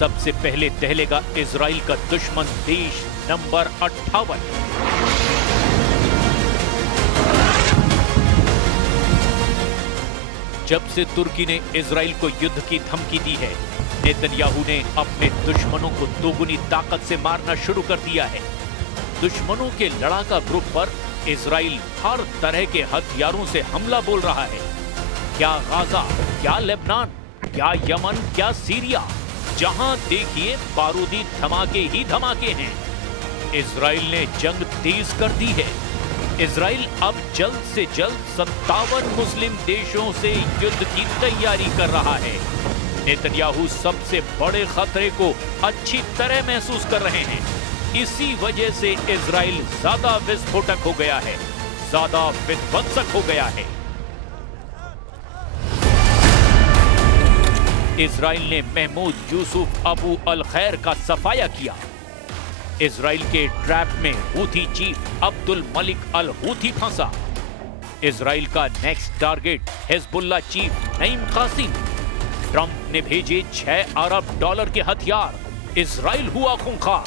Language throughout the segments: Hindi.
सबसे पहले दहलेगा इजराइल का दुश्मन देश नंबर 58। जब से तुर्की ने इजराइल को युद्ध की धमकी दी है, नेतन्याहू ने अपने दुश्मनों को दोगुनी ताकत से मारना शुरू कर दिया है। दुश्मनों के लड़ाका ग्रुप पर इजराइल हर तरह के हथियारों से हमला बोल रहा है। क्या गाजा, क्या लेबनान, क्या यमन, क्या सीरिया, जहां देखिए बारूदी धमाके ही धमाके हैं। इजराइल ने जंग तेज कर दी है। इजराइल अब जल्द से जल्द 57 मुस्लिम देशों से युद्ध की तैयारी कर रहा है। नेतन्याहू सबसे बड़े खतरे को अच्छी तरह महसूस कर रहे हैं। इसी वजह से इजराइल ज्यादा विस्फोटक हो गया है, ज्यादा विध्वंसक हो गया है। इजराइल ने महमूद यूसुफ अबू अल खैर का सफाया किया। इजराइल के ट्रैप में Houthi chief Abdul Malik al Houthi फंसा। इजराइल का next target Hezbollah chief Naim Qassem. Trump ने भेजे $6 अरब के हथियार। इजराइल हुआ खूंखार।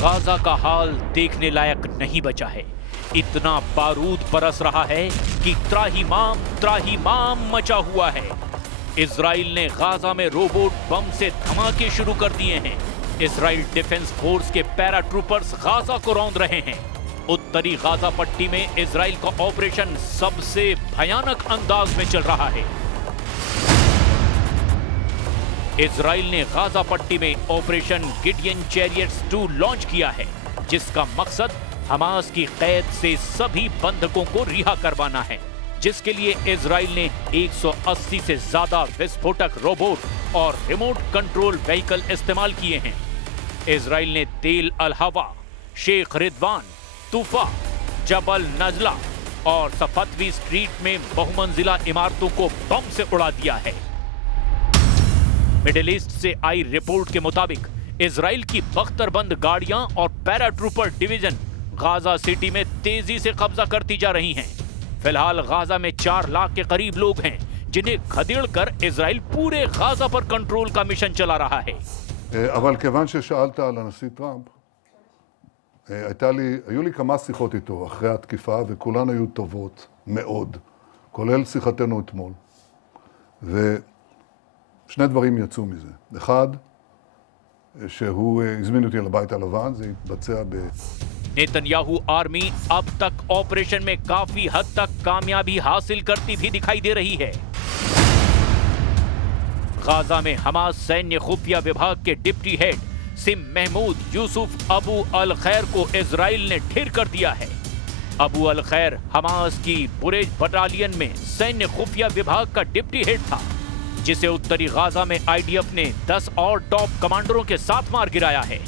गाजा का हाल देखने लायक नहीं बचा है। इतना बारूद बरस रहा है कि त्राहीमाम मचा हुआ है। इजराइल ने गाजा में रोबोट बम से धमाके शुरू कर दिए हैं। इजराइल डिफेंस फोर्स के पैराट्रूपर्स गाजा को रौंद रहे हैं। उत्तरी गाजा पट्टी में इजराइल का ऑपरेशन सबसे भयानक अंदाज में चल रहा है। इजराइल ने गाजा पट्टी में ऑपरेशन गिडियन चैरियट्स 2 लॉन्च किया है, जिसका मकसद हमास की कैद से सभी बंधकों को रिहा करवाना है, जिसके लिए इजराइल ने 180 से ज्यादा विस्फोटक रोबोट और रिमोट कंट्रोल व्हीकल इस्तेमाल किए हैं। इजराइल ने तेल अल हवा, शेख रिदवान, तूफा, जबल नजला और सफतवी स्ट्रीट में बहुमंजिला इमारतों को बम से उड़ा दिया है। मिडिल ईस्ट से आई रिपोर्ट के मुताबिक इजराइल की बख्तरबंद गाड़ियां और पैराट्रूपर डिवीजन गाजा सिटी में तेजी से कब्जा करती जा रही हैं। फिलहाल गाजा में 4 लाख के करीब लोग हैं, जिन्हें खदेड़कर इजराइल पूरे गाजा पर कंट्रोल का मिशन चला रहा है। אבל כיוון ששאלת על הנשיא טראמפ, היו לי כמה שיחות איתו אחרי התקיפה, וכולן היו טובות מאוד, כולל שיחתנו אתמול. ושני דברים יצאו מזה. אחד, שהוא הזמין אותי לבית הלבן, זה יתבצע नेतन्याहू आर्मी अब तक ऑपरेशन में काफी हद तक कामयाबी हासिल करती भी दिखाई दे रही है। गाजा में हमास सैन्य खुफिया विभाग के डिप्टी हेड सिम Mahmoud Yusuf Abu al Khair को इजराइल ने ढेर कर दिया है। अबू अल खैर हमास की बुरेज बटालियन में सैन्य खुफिया विभाग का डिप्टी हेड था, जिसे उत्तरी गाजा में आईडीएफ ने 10 और टॉप कमांडरों के साथ मार गिराया है।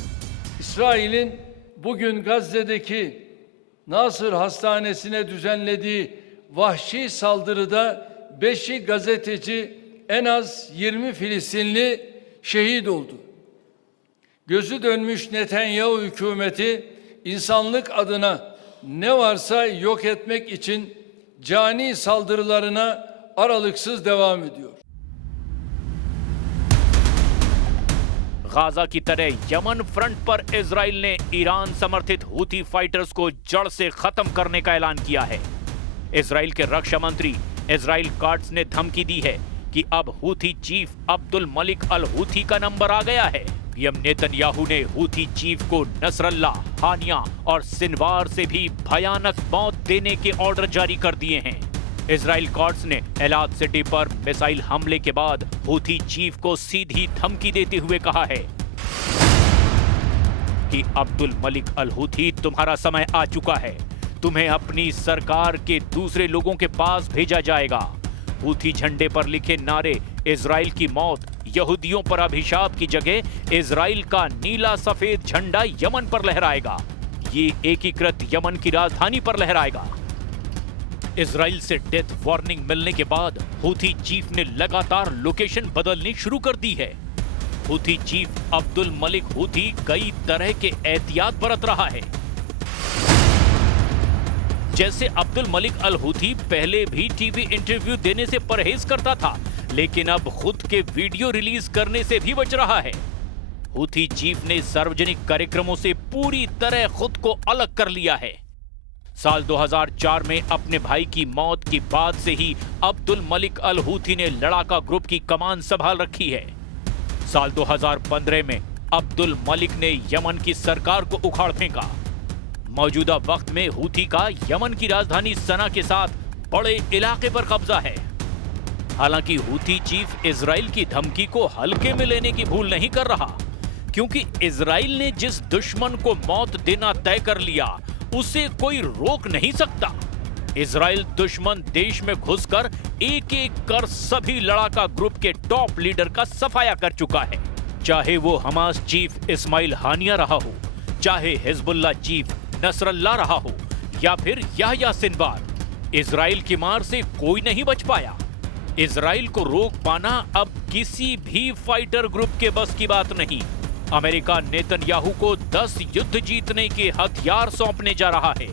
İsrail'in bugün Gazze'deki Nasır Hastanesi'ne düzenlediği vahşi saldırıda 5'i gazeteci, en az 20 Filistinli şehit oldu. Gözü dönmüş Netanyahu hükümeti insanlık adına ne varsa yok etmek için cani saldırılarına aralıksız devam ediyor. Gaza की तरह यमन फ्रंट पर इजराइल ने ईरान समर्थित हूथी फाइटर्स को जड़ से खत्म करने का ऐलान किया है। इजराइल के रक्षा मंत्री इजराइल काट्स ने धमकी दी है कि अब Houthi chief Abdul Malik al Houthi का नंबर आ गया है। पीएम नेतन्याहू ने हूथी चीफ को नसरल्ला, हानिया और सिनवार से भी भयानक मौत देने के ऑर्डर जारी कर दिए हैं। इजराइल काट्स ने एलाद सिटी पर मिसाइल हमले के बाद हूथी चीफ को सीधी धमकी देते हुए कहा है कि अब्दुल मलिक अल हूथी, तुम्हारा समय आ चुका है, तुम्हें अपनी सरकार के दूसरे लोगों के पास भेजा जाएगा। हूथी झंडे पर लिखे नारे इजराइल की मौत, यहूदियों पर अभिशाप की जगह इजराइल का नीला सफेद झंडा यमन पर लहराएगा। ये एकीकृत यमन की राजधानी पर लहराएगा। इजराइल से डेथ वार्निंग मिलने के बाद हूथी चीफ ने लगातार लोकेशन बदलनी शुरू कर दी है। Houthi chief Abdul Malik Houthi कई तरह के एहतियात बरत रहा है। जैसे अब्दुल मलिक अल हूथी पहले भी टीवी इंटरव्यू देने से परहेज करता था, लेकिन अब खुद के वीडियो रिलीज करने से भी बच रहा है। हूथी चीफ ने सार्वजनिक कार्यक्रमों से पूरी तरह खुद को अलग कर लिया है। साल 2004 में अपने भाई की मौत के बाद से ही अब्दुल मलिक अल हूथी ने लड़ाका ग्रुप की कमान संभाल रखी है। साल 2015 में अब्दुल मलिक ने यमन की सरकार को उखाड़ फेंका। मौजूदा वक्त में हूथी का यमन की राजधानी सना के साथ बड़े इलाके पर कब्जा है। हालांकि हूथी चीफ इजराइल की धमकी को हल्के में लेने की भूल नहीं कर रहा, क्योंकि इजराइल ने जिस दुश्मन को मौत देना तय कर लिया उसे कोई रोक नहीं सकता। इजराइल दुश्मन देश में घुसकर एक एक कर सभी लड़ाका ग्रुप के टॉप लीडर का सफाया कर चुका है। चाहे वो हमास चीफ इस्माइल हानिया रहा हो, चाहे हिजबुल्लाह चीफ नसरल्लाह रहा हो, या फिर याह्या सिनवार, इजराइल की मार से कोई नहीं बच पाया। इजराइल को रोक पाना अब किसी भी फाइटर ग्रुप के बस की बात नहीं। अमेरिका नेतन्याहू को 10 युद्ध जीतने के हथियार सौंपने जा रहा है।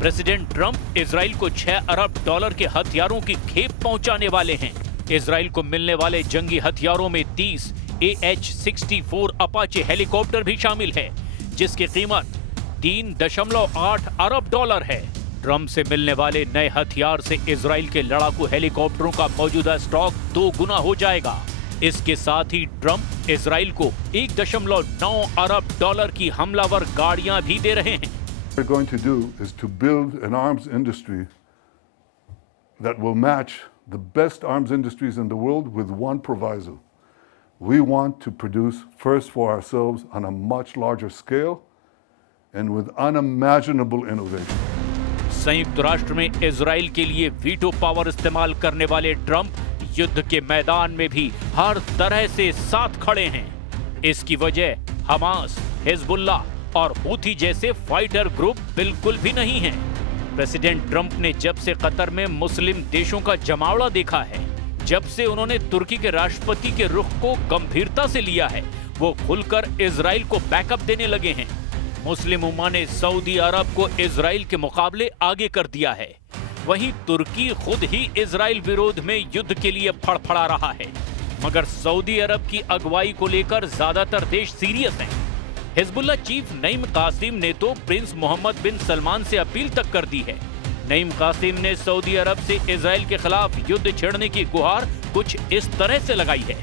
प्रेसिडेंट ट्रंप इजराइल को $6 अरब के हथियारों की खेप पहुंचाने वाले हैं। इजराइल को मिलने वाले जंगी हथियारों में 30 AH-64 अपाचे हेलीकॉप्टर भी शामिल है, जिसकी कीमत $3.8 अरब है। ट्रंप से मिलने वाले नए हथियार से इजराइल के लड़ाकू हेलीकॉप्टरों का मौजूदा स्टॉक 2 गुना हो जाएगा। इसके साथ ही ट्रंप इजराइल को $1.9 अरब की हमलावर गाड़ियां भी दे रहे हैं। What we're going to do is to build an arms industry that will match the best arms industries in the world with one proviso. We want to produce first for ourselves on a much larger scale and with unimaginable innovation. संयुक्त राष्ट्र में इजराइल के लिए वीटो पावर इस्तेमाल करने वाले ट्रंप युद्ध के मैदान में भी हर तरह से साथ खड़े हैं। इसकी वजह हमास, हिजबुल्लाह और हूथी जैसे फाइटर ग्रुप बिल्कुल भी नहीं हैं। प्रेसिडेंट ट्रंप ने जब से कतर में मुस्लिम देशों का जमावड़ा देखा है, जब से उन्होंने तुर्की के राष्ट्रपति के रुख को गंभीरता से लिया है, वो खुलकर इजराइल को बैकअप देने लगे हैं। मुस्लिम उम्मा ने सऊदी अरब को इजराइल के मुकाबले आगे कर दिया है। वहीं तुर्की खुद ही इजराइल विरोध में युद्ध के लिए फड़फड़ा रहा है, मगर सऊदी अरब की अगुवाई को लेकर ज्यादातर देश सीरियस हैं। हिजबुल्लाह चीफ नईम कासिम ने तो प्रिंस मोहम्मद बिन सलमान से अपील तक कर दी है। नईम कासिम ने सऊदी अरब से इजराइल के खिलाफ युद्ध छेड़ने की गुहार कुछ इस तरह से लगाई है।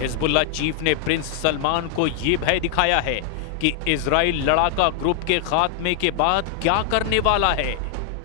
हिजबुल्लाह चीफ ने प्रिंस सलमान को ये भय दिखाया है कि इजराइल लड़ाका ग्रुप के खात्मे के बाद क्या करने वाला है।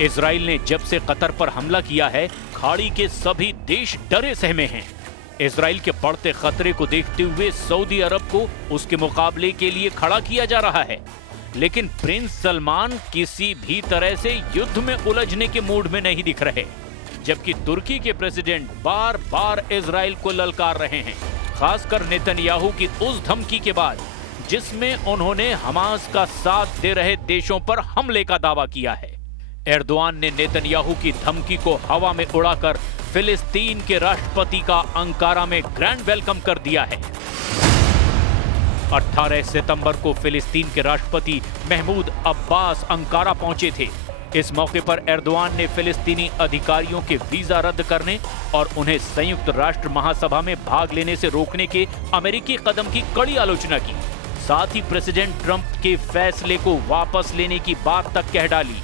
इजराइल ने जब से कतर पर हमला किया है, खाड़ी के सभी देश डरे सहमे हैं। इजराइल के बढ़ते खतरे को देखते हुए सऊदी अरब को उसके मुकाबले के लिए खड़ा किया जा रहा है, लेकिन प्रिंस सलमान किसी भी तरह से युद्ध में उलझने के मूड में नहीं दिख रहे, जबकि तुर्की के प्रेसिडेंट बार बार इजराइल को ललकार रहे हैं, खासकर नेतन्याहू की उस धमकी के बाद जिसमें उन्होंने हमास का साथ दे रहे देशों पर हमले का दावा किया है। एर्दोआन ने नेतन्याहू की धमकी को हवा में उड़ाकर फिलिस्तीन के राष्ट्रपति का अंकारा में ग्रैंड वेलकम कर दिया है। 18 सितंबर को फिलिस्तीन के राष्ट्रपति महमूद अब्बास अंकारा पहुंचे थे। इस मौके पर एर्दोआन ने फिलिस्तीनी अधिकारियों के वीजा रद्द करने और उन्हें संयुक्त राष्ट्र महासभा में भाग लेने से रोकने के अमेरिकी कदम की कड़ी आलोचना की। साथ ही प्रेसिडेंट ट्रंप के फैसले को वापस लेने की बात तक कह डाली।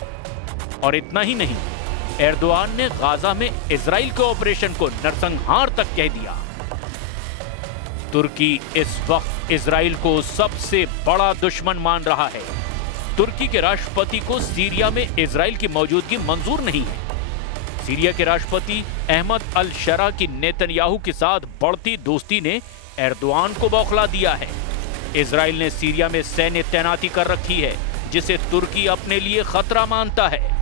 और इतना ही नहीं, एर्दोआन ने गाजा में इजराइल के ऑपरेशन को नरसंहार तक कह दिया। तुर्की इस वक्त इजराइल को सबसे बड़ा दुश्मन मान रहा है। तुर्की के राष्ट्रपति को सीरिया में इजराइल की मौजूदगी मंजूर नहीं है। सीरिया के राष्ट्रपति अहमद अल शरा की नेतन्याहू के साथ बढ़ती दोस्ती ने एर्दोआन को बौखला दिया है। इजराइल ने सीरिया में सैन्य तैनाती कर रखी है, जिसे तुर्की अपने लिए खतरा मानता है।